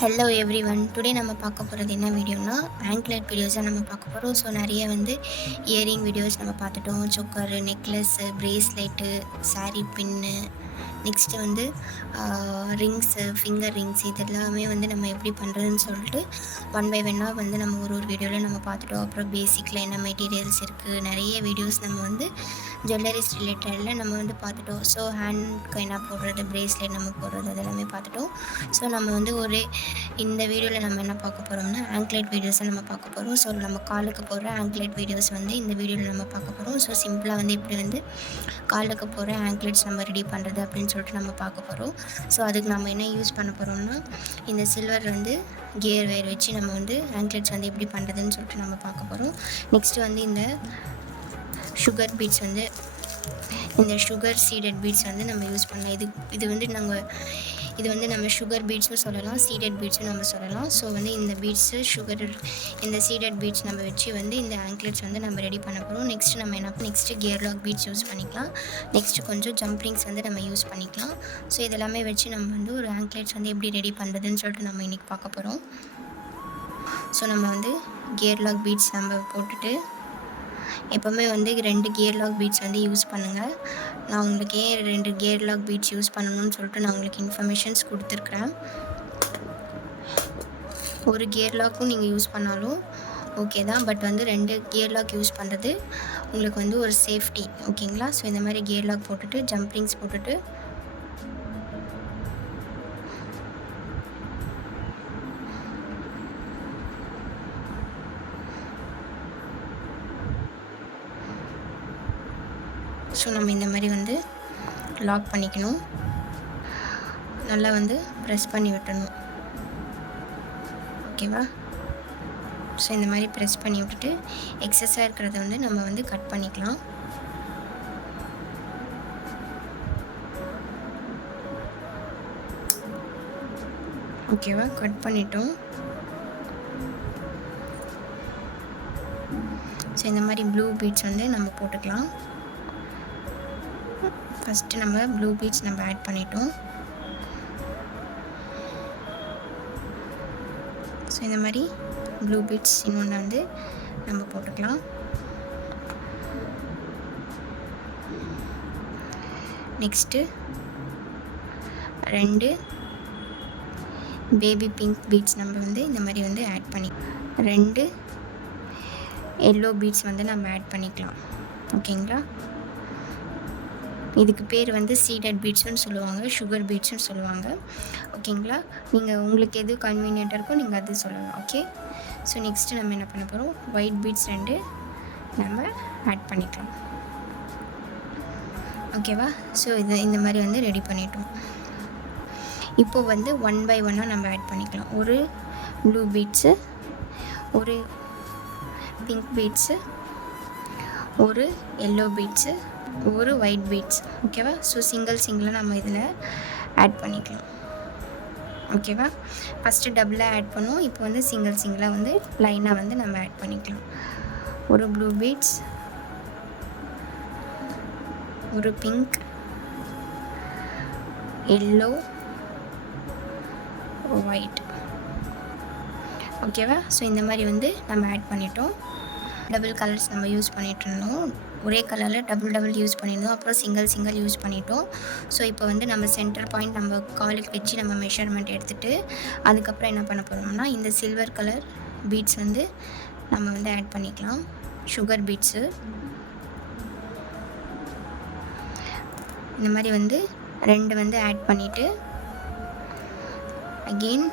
Hello everyone. Today நம்ம பார்க்க போகிறது என்ன வீடியோனா ஆங்க்லெட் வீடியோஸாக நம்ம பார்க்க போகிறோம். ஸோ நிறைய இயரிங் வீடியோஸ் நம்ம பார்த்துட்டோம். சொக்கரு, நெக்லஸ்ஸு, ப்ரேஸ்லெட்டு, சாரீ பின்னு, நெக்ஸ்ட்டு ரிங்ஸு, ஃபிங்கர் ரிங்ஸ் இதெல்லாமே நம்ம எப்படி பண்ணுறதுன்னு சொல்லிட்டு ஒன் பை ஒன்னாக நம்ம ஒரு வீடியோவில் நம்ம பார்த்துட்டோம். அப்புறம் பேசிக்கில் என்ன மெட்டீரியல்ஸ் இருக்குது, நிறைய வீடியோஸ் நம்ம ஜுவல்லரிஸ் ரிலேட்டடில் நம்ம பார்த்துட்டோம். ஸோ ஹேண்ட் கைனா போடுறது, ப்ரேஸ்லெட் நம்ம போடுறது அதெல்லாமே பார்த்துட்டோம். ஸோ நம்ம இந்த வீடியோவில் நம்ம என்ன பார்க்க போகிறோம்னா ஆங்க்லெட் வீடியோஸை நம்ம பார்க்க போகிறோம். ஸோ நம்ம காலுக்கு போடுற ஆங்க்லெட் வீடியோஸ் இந்த வீடியோவில் நம்ம பார்க்க போகிறோம். ஸோ சிம்பிளாக எப்படி காலுக்கு போடுற ஆங்க்லெட்ஸ் நம்ம ரெடி பண்ணுறது அப்படின்னு சொல்லிட்டு நம்ம பார்க்க போகிறோம். ஸோ அதுக்கு நம்ம என்ன யூஸ் பண்ண போகிறோம்னா இந்த சில்வர் கியர் வயர் வச்சு நம்ம ஆங்க்லெட்ஸ் எப்படி பண்ணுறதுன்னு சொல்லிட்டு நம்ம பார்க்க போகிறோம். நெக்ஸ்ட்டு இந்த சுகர் பீட்ஸ் இந்த சுகர் சீடட் பீட்ஸ் நம்ம யூஸ் பண்ணலாம். இது நம்ம சுகர் பீட்ஸும் சொல்லலாம், சீடட் பீட்ஸும் நம்ம சொல்லலாம். ஸோ இந்த பீட்ஸு இந்த சீடட் பீட்ஸ் நம்ம வச்சு இந்த ஆங்க்லெட்ஸ் நம்ம ரெடி பண்ண போகிறோம். நெக்ஸ்ட்டு நம்ம next gear lock beads use பண்ணிக்கலாம். நெக்ஸ்ட்டு கொஞ்சம் ஜம்ப் ரிங்ஸ் நம்ம யூஸ் பண்ணிக்கலாம். ஸோ இதெல்லாமே வச்சு நம்ம ஒரு ஆங்க்லெட்ஸ் எப்படி ரெடி பண்ணுறதுன்னு சொல்லிட்டு நம்ம இன்றைக்கி பார்க்க போகிறோம். ஸோ நம்ம கியர் லாக் பீட்ஸ் நம்ம போட்டுட்டு எப்போவுமே 2 கியர் லாக் பீட்ஸ் யூஸ் பண்ணுங்கள். நான் உங்களுக்கு ஏன் 2 கியர் லாக் பீட்ஸ் யூஸ் பண்ணணும்னு சொல்லிட்டு நான் உங்களுக்கு இன்ஃபர்மேஷன்ஸ் கொடுத்துருக்குறேன். ஒரு கியர் லாக்கும் நீங்கள் யூஸ் பண்ணாலும் ஓகே தான், பட் 2 கியர் லாக் யூஸ் பண்ணுறது உங்களுக்கு ஒரு சேஃப்டி, ஓகேங்களா? ஸோ இந்த மாதிரி கியர் லாக் போட்டுட்டு ஜம்ப் ரிங்ஸ் போட்டுட்டு ஸோ நம்ம இந்த மாதிரி லாக் பண்ணிக்கணும். நல்லா ப்ரெஸ் பண்ணி விட்டணும், ஓகேவா? ஸோ இந்த மாதிரி ப்ரெஸ் பண்ணி விட்டுட்டு எக்ஸஸாக இருக்கிறத நம்ம கட் பண்ணிக்கலாம். ஓகேவா? கட் பண்ணிட்டோம். ஸோ இந்த மாதிரி ப்ளூ பீட்ஸ் நம்ம போட்டுக்கலாம். ஃபஸ்ட்டு நம்ம ப்ளூ பீட்ஸ் நம்ம ஆட் பண்ணிட்டோம். ஸோ இந்த மாதிரி ப்ளூ பீட்ஸ் இன்னொன்று நம்ம போட்டுக்கலாம். நெக்ஸ்ட்டு 2 பேபி பிங்க் பீட்ஸ் நம்ம இந்த மாதிரி ஆட் பண்ணி 2 எல்லோ பீட்ஸ் நம்ம ஆட் பண்ணிக்கலாம், ஓகேங்களா? இதுக்கு பேர் சீடட் பீட்ஸ்னு சொல்லுவாங்க, சுகர் பீட்ஸ்னு சொல்லுவாங்க, ஓகேங்களா? நீங்கள் உங்களுக்கு எது கன்வீனியண்ட்டாக இருக்கோ நீங்கள் அது சொல்லலாம், ஓகே? ஸோ நெக்ஸ்ட்டு நம்ம என்ன பண்ண போகிறோம், ஒயிட் பீட்ஸ் 2 நம்ம ஆட் பண்ணிக்கலாம், ஓகேவா? ஸோ இந்த மாதிரி ரெடி பண்ணிட்டோம். இப்போது ஒன் பை ஒன்னாக நம்ம ஆட் பண்ணிக்கலாம். ஒரு ப்ளூ பீட்ஸு, ஒரு பிங்க் பீட்ஸு, ஒரு எல்லோ பீட்ஸு, ஒரு ஒயிட் பீட்ஸ், ஓகேவா? ஸோ சிங்கிளாக நம்ம இதில் ஆட் பண்ணிக்கலாம், ஓகேவா? ஃபஸ்ட்டு டபுளாக ஆட் பண்ணுவோம். இப்போ சிங்கிளாக லைனாக நம்ம ஆட் பண்ணிக்கலாம். ஒரு ப்ளூ பீட்ஸ், ஒரு பிங்க், எல்லோ, ஒயிட், ஓகேவா? ஸோ இந்த மாதிரி நம்ம ஆட் பண்ணிட்டோம். டபுள் கலர்ஸ் நம்ம யூஸ் பண்ணிகிட்ருந்தோம். ஒரே கலரில் டபுள் யூஸ் பண்ணியிருந்தோம். அப்புறம் சிங்கிள் யூஸ் பண்ணிட்டோம். ஸோ இப்போ நம்ம சென்டர் பாயிண்ட் நம்ம காலுக்கு வச்சு நம்ம மெஷர்மெண்ட் எடுத்துகிட்டு அதுக்கப்புறம் என்ன பண்ண போகிறோம்னா இந்த சில்வர் கலர் பீட்ஸ் நம்ம ஆட் பண்ணிக்கலாம். சுகர் பீட்ஸு இந்த மாதிரி 2 ஆட் பண்ணிவிட்டு அகெயின்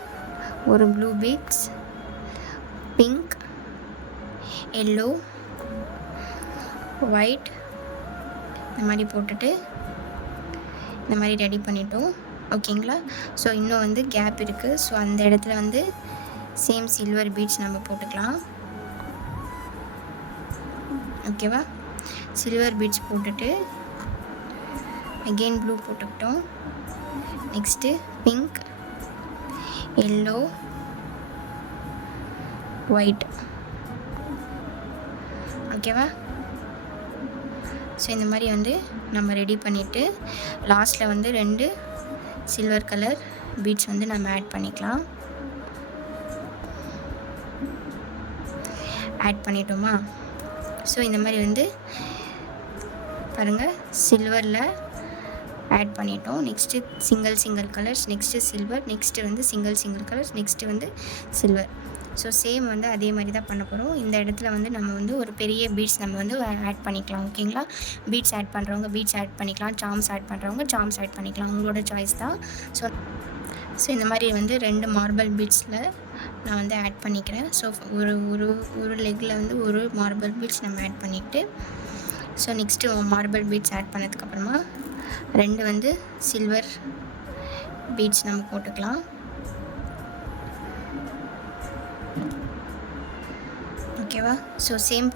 ஒரு blue beads, pink, yellow, white இந்த மாதிரி போட்டுட்டு இந்த மாதிரி ரெடி பண்ணிட்டோம், ஓகேங்களா? ஸோ இன்னும் கேப் இருக்குது. ஸோ அந்த இடத்துல சேம் சில்வர் பீட்ஸ் நம்ம போட்டுக்கலாம், ஓகேவா? சில்வர் பீட்ஸ் போட்டுட்டு அகெயின் ப்ளூ போட்டுக்கிட்டோம். நெக்ஸ்ட்டு பிங்க், எல்லோ, ஒயிட், ஓகேவா? ஸோ இந்த மாதிரி நம்ம ரெடி பண்ணிவிட்டு லாஸ்ட்டில் 2 சில்வர் கலர் பீட்ஸ் நம்ம ஆட் பண்ணிக்கலாம். ஆட் பண்ணிட்டோமா. ஸோ இந்த மாதிரி வந்து பாருங்கள், சில்வரில் ஆட் பண்ணிட்டோம். Next single colours, next silver, next வந்து சிங்கிள் கலர்ஸ், நெக்ஸ்ட்டு வந்து சில்வர். ஸோ சேம் வந்து அதே மாதிரி தான் பண்ண போகிறோம். இந்த இடத்துல வந்து நம்ம வந்து ஒரு பெரிய பீட்ஸ் நம்ம வந்து ஆட் பண்ணிக்கலாம். ஓகேங்களா? பீட்ஸ் ஆட் பண்ணுறவங்க பீட்ஸ் ஆட் பண்ணிக்கலாம், சார்ம்ஸ் ஆட் பண்ணுறவங்க சார்ம்ஸ் ஆட் பண்ணிக்கலாம், உங்களோட சாய்ஸ் தான். ஸோ இந்த மாதிரி வந்து 2 மார்பிள் பீட்ஸில் நான் வந்து ஆட் பண்ணிக்கிறேன். ஸோ ஒரு லெக்கில் வந்து ஒரு மார்பிள் பீட்ஸ் நம்ம ஆட் பண்ணிவிட்டு, so next marble beads add பண்ணதுக்கப்புறமா 2 வந்து சில்வர் பீட்ஸ் நம்ம போட்டுக்கலாம். ஓகேவா? ஸோ சேம்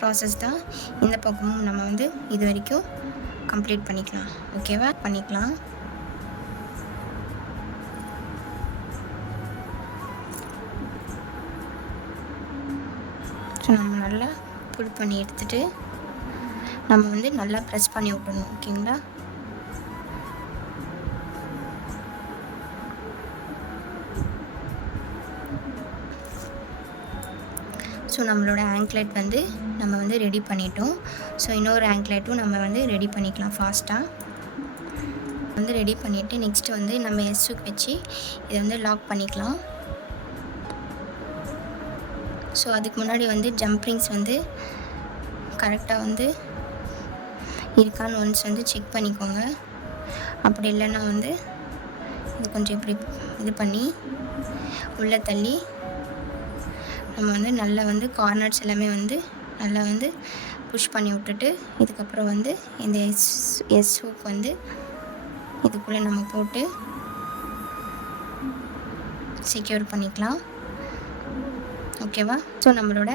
ப்ராசஸ் தான் இந்த பக்கமும் நம்ம வந்து இது வரைக்கும் கம்ப்ளீட் பண்ணிக்கலாம். ஓகேவா? பண்ணிக்கலாம். ஸோ நம்ம நல்லா புல் பண்ணி எடுத்துகிட்டு நம்ம வந்து நல்லா ப்ரெஸ் பண்ணி விட்டணும். ஓகேங்களா? ஸோ நம்மளோட ஆங்க்லெட் வந்து நம்ம வந்து ரெடி பண்ணிட்டோம். ஸோ இன்னொரு ஆங்க்லெட்டும் நம்ம வந்து ரெடி பண்ணிக்கலாம் ஃபாஸ்ட்டாக. வந்து ரெடி பண்ணிவிட்டு நெக்ஸ்ட்டு வந்து நம்ம எஸ்ஸுக்கு வச்சு இதை வந்து லாக் பண்ணிக்கலாம். ஸோ அதுக்கு முன்னாடி வந்து ஜம்ப்ரிங்ஸ் வந்து கரெக்டாக வந்து இருக்கான்னு ஒன்ஸ் வந்து செக் பண்ணிக்கோங்க. அப்படி இல்லைன்னா வந்து இது கொஞ்சம் இப்படி இது பண்ணி உள்ளே தள்ளி நம்ம வந்து நல்லா வந்து கார்னர்ஸ் எல்லாமே வந்து நல்லா வந்து புஷ் பண்ணி விட்டுட்டு, இதுக்கப்புறம் வந்து இந்த எஸ் ஹூக் வந்து இதுக்குள்ளே நம்ம போட்டு செக்யூர் பண்ணிக்கலாம். ஓகேவா? ஸோ நம்மளோட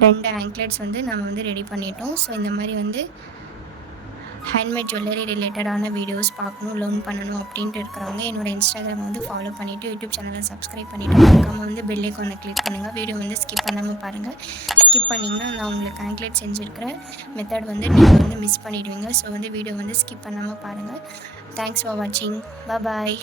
2 ஆங்க்லெட்ஸ் வந்து நம்ம வந்து ரெடி பண்ணிட்டோம். ஸோ இந்த மாதிரி வந்து ஹேண்ட்மேட் ஜுவல்லரி ரிலேட்டடான வீடியோஸ் பார்க்கணும், லேர்ன் பண்ணணும் அப்படின்ட்டு இருக்கிறவங்க என்னோடய இன்ஸ்டாகிராமை வந்து ஃபாலோ பண்ணிவிட்டு யூடியூப் சேனலை சப்ஸ்கிரைப் பண்ணிவிட்டு மறக்காமல் வந்து பெல் ஐகானை கிளிக் பண்ணுங்கள். வீடியோ வந்து ஸ்கிப் பண்ணாமல் பாருங்கள். ஸ்கிப் பண்ணிங்கன்னா நான் உங்களுக்கு ஆங்க்லெட் செஞ்சுருக்கிற மெத்தட் வந்து நீங்கள் வந்து மிஸ் பண்ணிவிடுவீங்க. ஸோ வந்து வீடியோ வந்து ஸ்கிப் பண்ணாமல் பாருங்கள். தேங்க்ஸ் ஃபார் வாட்சிங். பாய்.